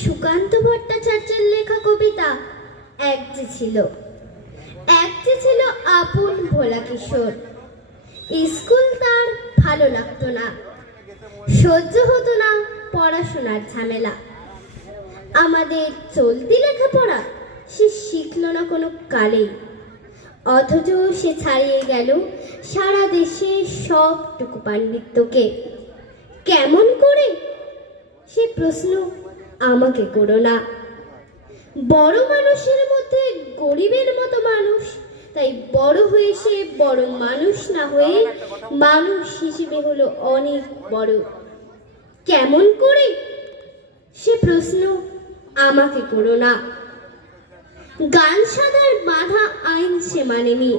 সুকান্ত ভট্টাচার্যের লেখা কবিতা এক যে ছিল। এক যে ছিল আপন ভোলা কিশোর। স্কুল তার ভালো লাগতো না, সহ্য হতো না পড়াশোনার ঝামেলা। আমাদের চলতি লেখাপড়া সে শিখলো না কোনো কালেই, অথচ সে ছাড়িয়ে গেল সারা দেশে সবটুকু পাণ্ডিত্যকে। কেমন করে সে প্রশ্ন আমাকে করো না। বড় মানুষের মধ্যে গরিবের মতো মানুষ, তাই বড় হয়ে সে বড় মানুষ না হয়ে মানুষ হিসেবে হলো অনেক বড়। কেমন করে সে প্রশ্ন আমাকে করো না। গান সাদার বাঁধা আইন সে মানেনি,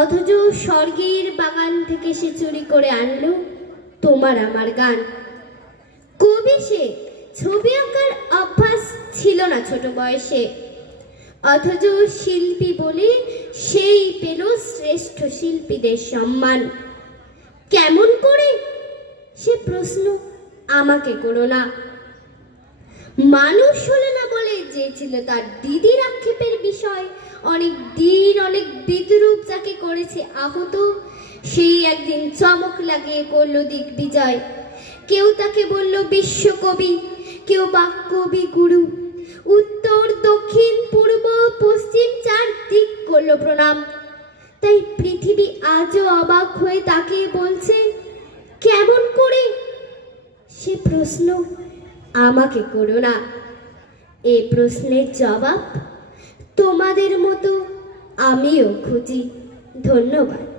অথচ স্বর্গের বাগান থেকে সে চুরি করে আনলো তোমার আমার গান। কবি সে, ছবি আঁকার অভ্যাস ছিল না ছোট বয়সে, অথচ শিল্পী বলে সেই পেল শ্রেষ্ঠ শিল্পীদের সম্মান। কেমন করে সে প্রশ্ন আমাকে করো না। মানুষ হলো না বলে যে ছিল তার দিদির আক্ষেপের বিষয়, অনেক দিন অনেক বিদ্রূপ যাকে করেছে আহত, সেই একদিন চমক লাগিয়ে করলো দিগ্বিজয়। কেউ তাকে বলল বিশ্বকবি, কেউ বা কবি গুরু। উত্তর দক্ষিণ পূর্ব পশ্চিম চার দিক করলো প্রণাম। তাই পৃথিবী আজও অবাক হয়ে তাকে বলছে কেমন করে সে প্রশ্ন আমাকে করো না। এ প্রশ্নের জবাব তোমাদের মতো আমিও খুঁজি। ধন্যবাদ।